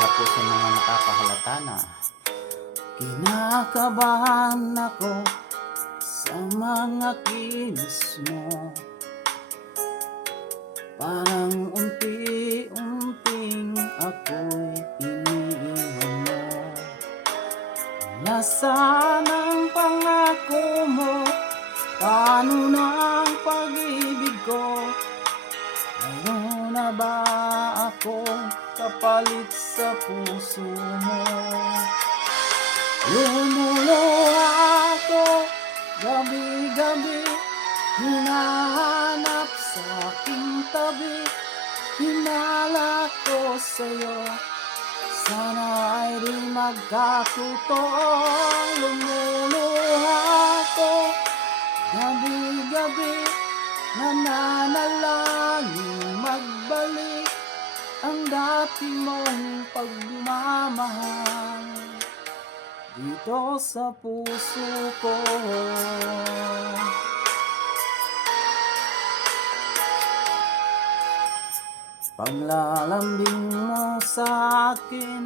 para po sa mga nakakahalata na kinakabahan ako sa mga kilos mo. Parang unti-unting ako'y iniiwan mo. Nasaan ang pangako mo? Paano na ang pag-ibig ko? Mayroon na ba akong kapalit sa puso mo? Lumuluha ako gabi-gabi, hinahanap sa aking tabi. Hinala ko sa'yo, sana ay di magkatotoo. Lumuluha ako gabi-gabi, nananalangin magbalik ang dati mong pagmamahal dito sa puso ko. Paglalambing mo sa akin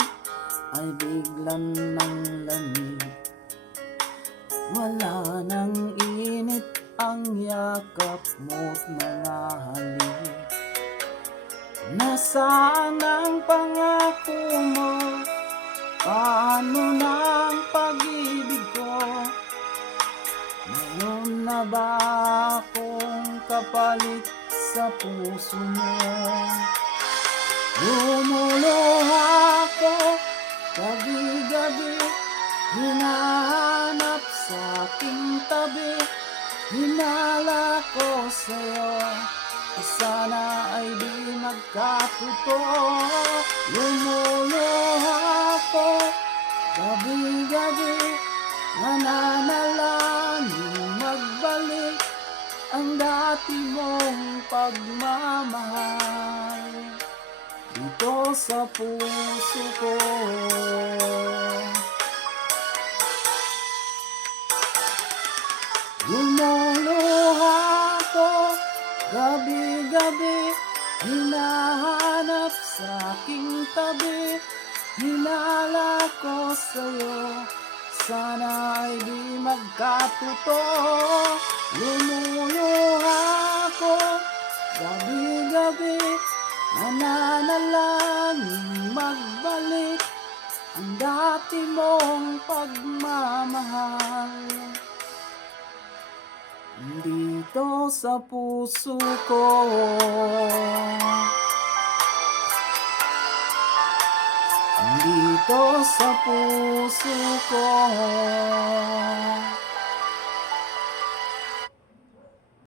ay biglan ng lamig. Wala nang init ang yakap mo't mga halik. Nasaan ang pangako mo? Paano na ang pag-ibig ko? Mayroon na ba akong kapalit sa puso mo? Lumuluha ako gabi-gabi, hinahanap sa aking tabi. Hinala ko sa'yo, sana ay di magkatotoo. Lumuluha ako gabi-gabi, nananalangin magbalik ang dati mong pagmamahal dito sa puso ko. Lumuluha ako gabi-gabi, hinahanap sa aking tabi. Hinala ko sa'yo, sana ay di magkatotoo. Lumuluha ako gabi-gabi, nananalangin magbalik ang dati mong pagmamahal dito sa puso ko. Dito sa puso ko.